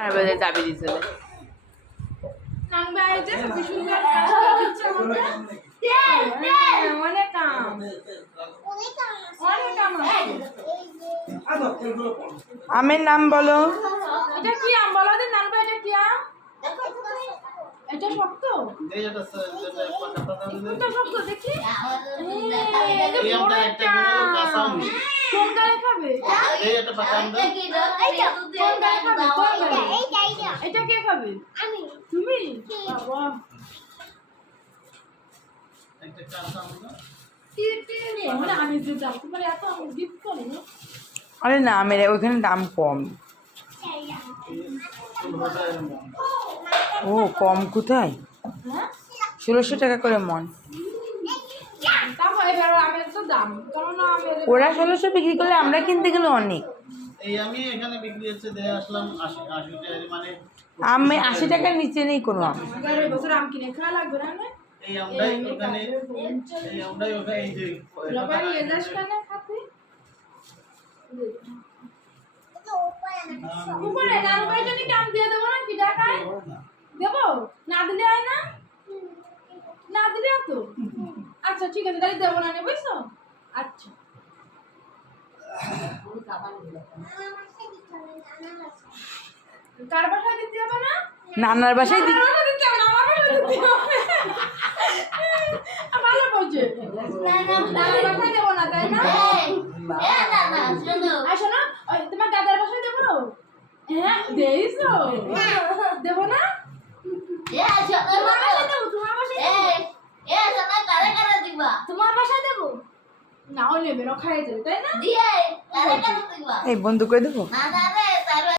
হ্যাঁ, অনেক কাম। আছে। আমের নাম বলো। এটা কি আম? বলো নাংবা এটা কি আম? এটা শক্ত? দেখি। খাবে? খাবে? খাবে তুমি বাবা একটা আম আমি আমি করি না আরে না আমের ওইখানে দাম কম। ও কম কোথায়? হ্যাঁ? ষোলোশো টাকা করে মন। তারপর এবার আমের তো দাম। কারণ আমের ওরা ষোলোশো বিক্রি করলে আমরা কিনতে গেলে অনেক। এই আমি এখানে বিক্রি হচ্ছে দিয়ে আসলাম আশি আশি টাকা মানে আমে আশি টাকার নিচে নেই কোনো আম। বছর আম কিনে খাওয়া লাগবে না না? এই আমটাই ওখানে এই আমটাই ওখানে এই যে রবারি এজাজ কেন খাতে উপরে গান করে জন্য কাম দিয়ে দেবো না কি টাকায় দেবো? না দিলে হয় না? না দিলে তো? আচ্ছা ঠিক আছে তাহলে দেবো না নে বুঝছ? আচ্ছা। কার বাসায় দিতে হবে না? নানার বাসায় দিতে হবে না আমার বাসায় দিতে হবে। ভালো বলছে। বাসায় দেবো না তাই না? আসো না ওই তোমার দাদার বাসায় দেবো হ্যাঁ দিয়েছ দেবো না তোমার বাসায় দেবো তোমার বাসায় দেবো তোমার বাসায় দেবো নাও নেবে না খাইয়ে যাবে তাই না? এই বন্ধু করে দেবো?